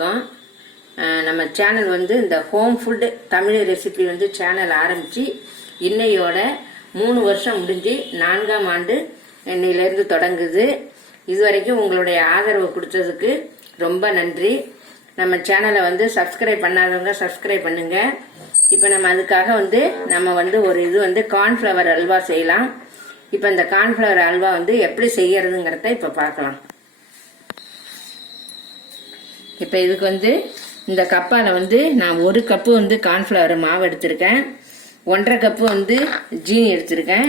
வணக்கம். நம்ம சேனல் வந்து இந்த ஹோம் ஃபுட் தமிழ் ரெசிபி வந்து சேனல் ஆரம்பித்து இன்னையோட 3 வருஷம் முடிஞ்சு 4ஆம் ஆண்டு இன்னையிலேருந்து தொடங்குது. இதுவரைக்கும் உங்களுடைய ஆதரவு கொடுத்ததுக்கு ரொம்ப நன்றி. நம்ம சேனலை வந்து சப்ஸ்கிரைப் பண்ணாதவங்க சப்ஸ்கிரைப் பண்ணுங்க. இப்போ நம்ம அதுக்காக வந்து நம்ம வந்து ஒரு இது வந்து கார்ன்ஃப்ளவர் அல்வா செய்யலாம். இப்போ இந்த கார்ன்ஃப்ளவர் அல்வா வந்து எப்படி செய்யறதுங்கிறத இப்போ பார்க்கலாம். இப்போ இதுக்கு வந்து இந்த கப்பால் வந்து நான் 1 கப்பு வந்து கார்ன்ஃப்ளவர் மாவு எடுத்திருக்கேன். 1½ கப்பு வந்து ஜீனி எடுத்திருக்கேன்.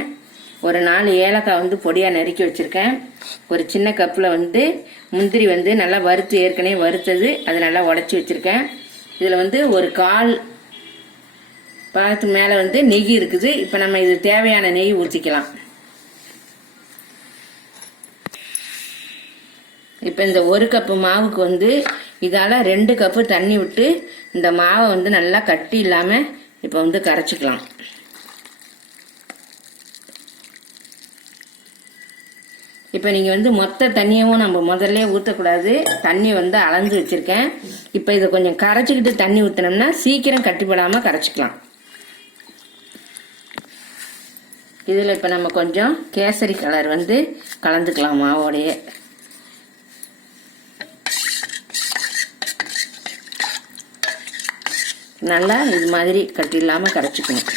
ஒரு 4 ஏலக்காய் வந்து பொடியாக நறுக்கி வச்சுருக்கேன். ஒரு சின்ன கப்பில் வந்து முந்திரி வந்து நல்லா வறுத்து ஏற்கனவே வறுத்தது அது நல்லா உடச்சி வச்சுருக்கேன். இதில் வந்து ஒரு 1/4 பாகத்துக்கு மேலே வந்து நெய் இருக்குது. இப்போ நம்ம இது தேவையான நெய் ஊற்றிக்கலாம். இப்போ இந்த 1 கப்பு மாவுக்கு வந்து இதால் 2 கப்பு தண்ணி விட்டு இந்த மாவை வந்து நல்லா கட்டி இல்லாமல் இப்போ வந்து கரைச்சிக்கலாம். இப்போ நீங்கள் வந்து மொத்த தண்ணியவும் நம்ம முதல்ல ஊற்றக்கூடாது. தண்ணி வந்து அளந்து வச்சுருக்கேன். இப்போ இதை கொஞ்சம் கரைச்சிக்கிட்டு தண்ணி ஊற்றினோம்னா சீக்கிரம் கட்டிப்படாமல் கரைச்சிக்கலாம். இதில் இப்போ நம்ம கொஞ்சம் கேசரி கலர் வந்து கலந்துக்கலாம் மாவோடைய. நல்லா இது மாதிரி கட்டி இல்லாமல் கரைச்சிக்கணும்.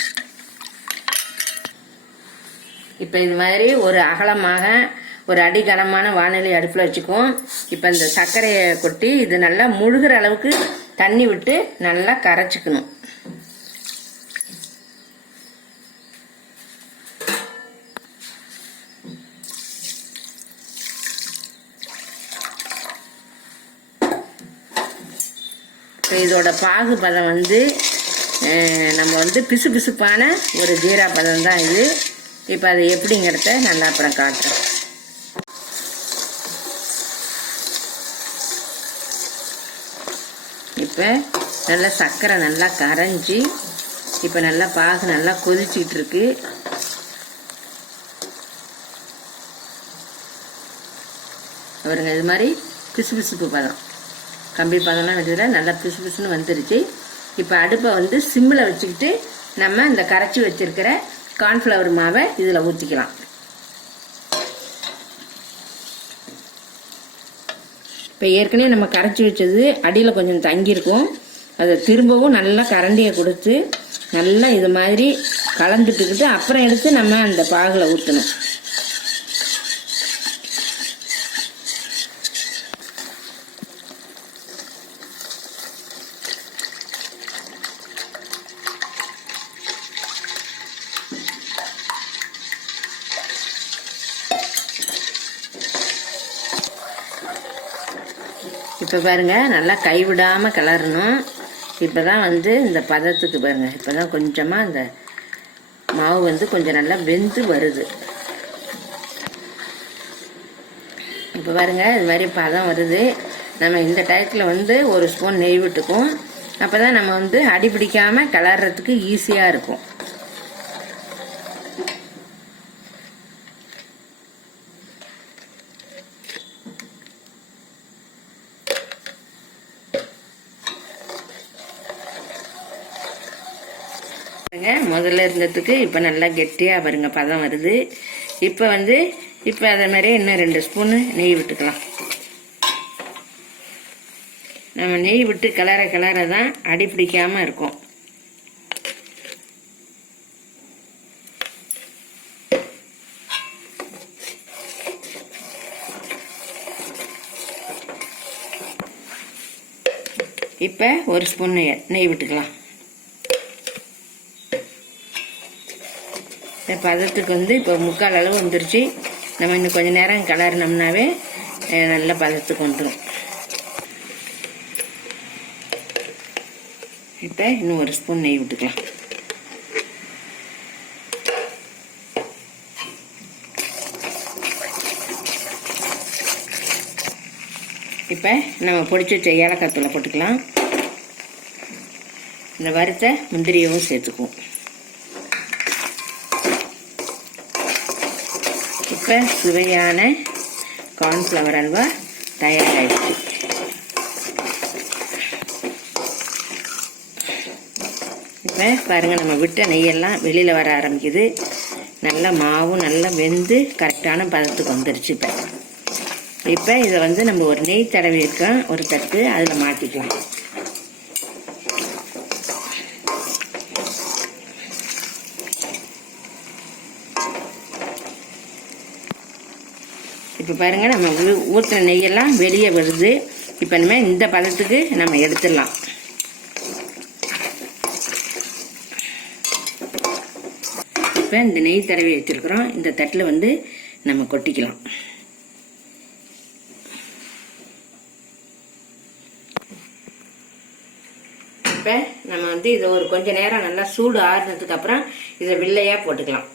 இப்போ இது மாதிரி ஒரு அகலமாக ஒரு அடிகனமான வானிலை அடுப்பில் வச்சுக்குவோம். இப்போ இந்த சர்க்கரையை கொட்டி இது நல்லா முழுகிற அளவுக்கு தண்ணி விட்டு நல்லா கரைச்சிக்கணும். இதோட பாகு பதம் வந்து நம்ம வந்து பிசு பிசுப்பான ஒரு ஜீரா பதம் தான் இது. இப்போ அது எப்படிங்கிறத நல்லா அப்புறம் காட்டுறேன். இப்போ நல்லா சர்க்கரை நல்லா கரைஞ்சி இப்போ நல்லா பாகு நல்லா கொதிச்சிட்டு இருக்கு. அவருங்க இது மாதிரி பிசு பிசுப்பு பதம் கம்பி பதம்லாம் வச்சதுல நல்லா பிசு பிசுன்னு வந்துருச்சு. இப்போ அடுப்பை வந்து சிம்மில் வச்சுக்கிட்டு நம்ம இந்த கரைச்சி வச்சிருக்கிற கார்ன்ஃப்ளவர் மாவை இதில் ஊற்றிக்கலாம். இப்போ ஏற்கனவே நம்ம கரைச்சி வச்சது அடியில் கொஞ்சம் தங்கியிருக்கும். அதை திரும்பவும் நல்லா கரண்டியை கொடுத்து நல்லா இது மாதிரி கலந்துட்டுக்கிட்டு அப்புறம் எடுத்து நம்ம அந்த பாகில் ஊற்றணும். இப்போ பாருங்க நல்லா கைவிடாமல் கிளறணும். இப்போ தான் வந்து இந்த பதத்துக்கு பாருங்க. இப்போ தான் கொஞ்சமாக இந்த மாவு வந்து கொஞ்சம் நல்லா வெந்து வருது. இப்போ பாருங்க இது மாதிரி பதம் வருது. நம்ம இந்த டயத்தில் வந்து 1 ஸ்பூன் நெய் விட்டுக்கும். அப்போ தான் நம்ம வந்து அடி பிடிக்காமல் கிளறதுக்கு ஈஸியாக இருக்கும். முதல்ல இருந்ததுக்கு இப்போ நல்லா கெட்டியாக பாருங்க பதம் வருது. இப்போ வந்து இப்போ அதே மாதிரி இன்னும் 2 ஸ்பூனு நெய் விட்டுக்கலாம். நம்ம நெய் விட்டு கிளற தான் அடி பிடிக்காமல் இருக்கும். இப்போ 1 ஸ்பூன் நெய் விட்டுக்கலாம். பதத்துக்கு வந்து இப்போ 3/4 அளவு வந்துருச்சு. நம்ம இன்னும் கொஞ்சம் நேரம் கிளறினோம்னாவே நல்ல பதத்துக்கு வந்துடும். இப்போ இன்னும் 1 ஸ்பூன் நெய் விட்டுக்கலாம். இப்போ நம்ம பொடிச்சு வச்ச ஏலக்காய் தூளை போட்டுக்கலாம். இந்த வறுத்த முந்திரியவும் சேர்த்துக்குவோம். இப்போ சுவையான கார்ன்ஃப்ளவர் அல்வா தயாராகிடுச்சு. இப்போ பாருங்கள், நம்ம விட்ட நெய்யெல்லாம் வெளியில் வர ஆரம்பிக்குது. நல்லா மாவும் நல்லா வெந்து கரெக்டான பதத்துக்கு வந்துருச்சு. இப்போ இதை வந்து நம்ம ஒரு நெய் தடவி இருக்கோம், ஒரு தட்டு, அதில் மாற்றிக்கலாம். இப்போ பாருங்கள், நம்ம ஊற்றின நெய்யெல்லாம் வெளியே வருது. இப்போ நம்ம இந்த பதத்துக்கு நம்ம எடுத்துடலாம். இப்போ இந்த நெய் தடவி வச்சுருக்குறோம், இந்த தட்டில் வந்து நம்ம கொட்டிக்கலாம். இப்போ நம்ம வந்து இதை ஒரு கொஞ்ச நேரம் நல்லா சூடு ஆறுனதுக்கு அப்புறம் இதை வில்லையாக போட்டுக்கலாம்.